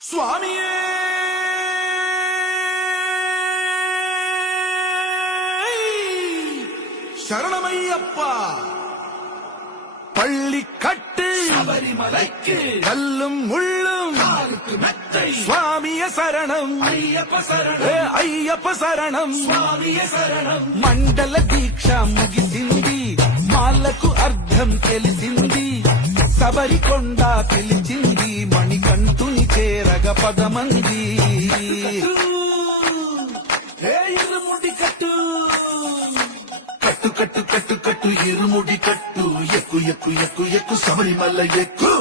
சுவாமியே சரணமையப்பா. பள்ளி கட்டு சபரிமலைக்கு கல்லும் முள்ளும் காலுக்கு மெத்தை சுவாமிய சரணம் ஐயப்ப சரணம் అయ్యప్ప శరణం స్వామియ శరణం. మండల దీక్ష ముగిసింది, మాలకు అర్థం తెలిసింది, శబరికొండ పిలిచింది, మణికంఠుని చేరగ పదమంది. ఏ ఇరుముడి కట్టు కట్టు కట్టు కట్టు కట్టు ఇరుముడి కట్టు, ఎక్కు ఎక్కు ఎక్కు ఎక్కు శబరిమల ఎక్కు.